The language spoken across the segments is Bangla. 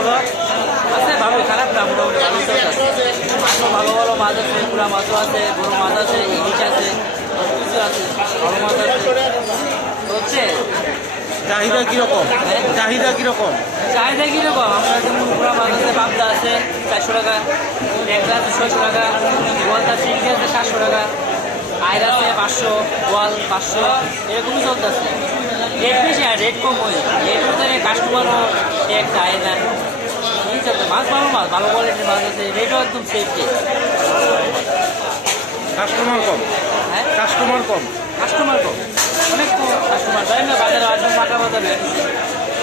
বাজার? আছে ভালো, খারাপ না, মোটামুটি ভালোই চলতেছে। মাছও ভালো ভালো মাছ আছে, পুরা মাছও আছে, বড় মাছ আছে, ইলিশ আছে, সব কিছু আছে, বড় মাছ আছে। হচ্ছে চাহিদা কিরকম? হ্যাঁ? চাহিদা কিরকম? চাহিদা কীরকম? আমার যেমন পুরা মাছ আছে, পাবদা আছে 400 টাকা, ট্যাংরা আছে 600 টাকা, গোয়ালটা চিংড়ি আছে 700 টাকা, আইর আছে 500, গোয়াল 500, এরকমই চলতেছে। রেট বেশি আর রেট কম হয়, রেট মধ্যে কাস্টমারও এক চায় না। এই চলতে মাছ ভালো, মাছ ভালো কোয়ালিটির মাছ আছে, রেটও একদম সেফটি। কাস্টমার কম? হ্যাঁ, কাস্টমার কম? কাস্টমার কম, অনেক কম কাস্টমার। তাই না, বাজারে একদম মাথা বাজারে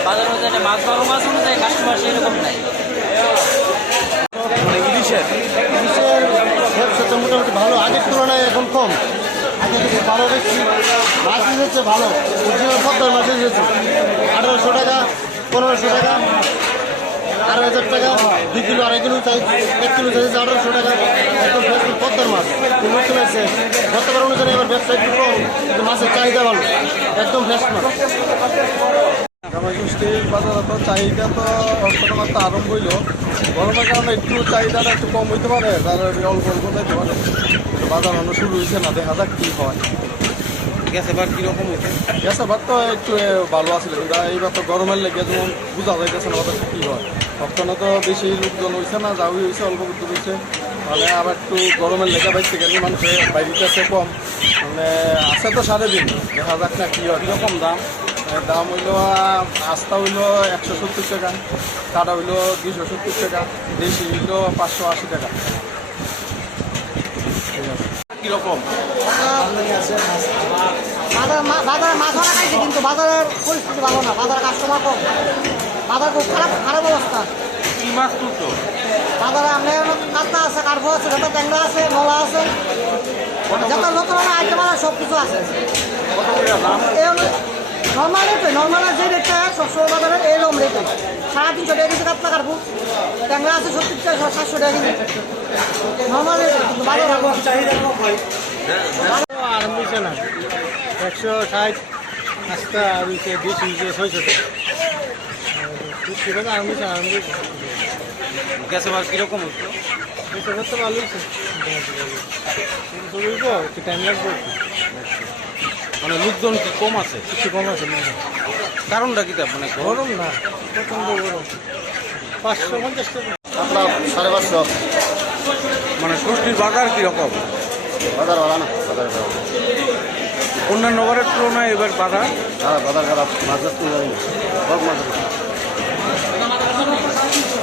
বাজারে মাছ ভালো মাছ অনুযায়ী কাস্টমার সেরকম নাই। মানে ইলিশের ব্যবসা তো মোটামুটি ভালো, আগের তুলনায় এখন কম। আগে থেকে ভালো দেখছি, মাছ এসেছে ভালো, অরিজিনাল পদ্মার মাছ এসেছে 1800 টাকা, 1500 টাকা, 2500 টাকা, 2 কিলো 2.5 কিলো চাই, 1 কিলো চাইছে 1800 টাকা। একদম ফ্রেশ পদ্মার মাছ নতুন আছে। গতবার অনুযায়ী এবার ব্যবসা একটু কম, কিন্তু মাছের চাহিদা ভালো, একদম ফ্রেশ মাছ। জামাইষষ্ঠীর বাজারে তো চাহিদা তো অর্থনগর তো আরম্ভ হইল, গরমের কারণে একটু চাহিদাটা একটু কম হইতে পারে, তার অল্প অল্প যাইতে পারে। বাজার অন্য শুরু হয়েছে না, দেখা যাক কী হয়। গ্যাস এবার কীরকম হয়েছে? গ্যাস এবার তো একটু ভালো আছিল, কিন্তু এইবার তো গরমের লেগে যেমন বোঝা যাইতেছে না বাজারটা কী হয়। অর্থনে তো বেশি লোকজন হয়েছে না, যাওই হয়েছে, অল্প কিছু হয়েছে। মানে আবার একটু গরমের লেগে বাইতে গেলে মানুষের বাইরে আছে কম, মানে আছে তো 3.5, দেখা যাক না কী হয়। কীরকম দাম? দাম হইল আস্তা হইল 170 টাকা, কাটা হইল 270 টাকা, দেশি হইল 580 টাকা। কীরকম? বাজারে মাছ ধরা খাইছে, কিন্তু বাজারের পরিস্থিতি ভালো না, বাজারে কাস্টমার কম, বাজার খুব খারাপ খারাপ অবস্থা। কী মাছ তুলছো? বাজারে আপনার কাতলা আছে, কার্পো আছে, যত ট্যাংরা আছে, নলা আছে, যত নতুন আইটেম আছে সব কিছু আছে। কত করে দাম? নর্মাল রেটে, নর্মাল যে রেটটা সবসময় বাজারে এরকম রেটে 350 টাকা কেজি কাতলা কাটবো, ট্যাংরা আছে 70 টাকা 700 টাকা কেজি, নর্মাল রেটে। কিন্তু বাজার আরম্ভ হয়েছে না, 160 আস্তা আর হয়েছে 200 600 টাকা আরম্ভ হয়েছে। গ্যাস এবার কীরকম হচ্ছে? এটা করতে ভালো হয়েছে, একটু টাইম লাগবে, মানে লোকজন কি কম আছে? একটু কম আছে। কারণটা কী? মানে গরম না, প্রচণ্ড গরম। 550 টাকা আপনার 550। মানে ষষ্ঠীর বাজার কীরকম? বাজার ভালো না, বাজার খারাপ। অন্যান্য বারের তুলনায় এবার বাজার বাজার খারাপ, মাছ যাচ্ছে, মাছ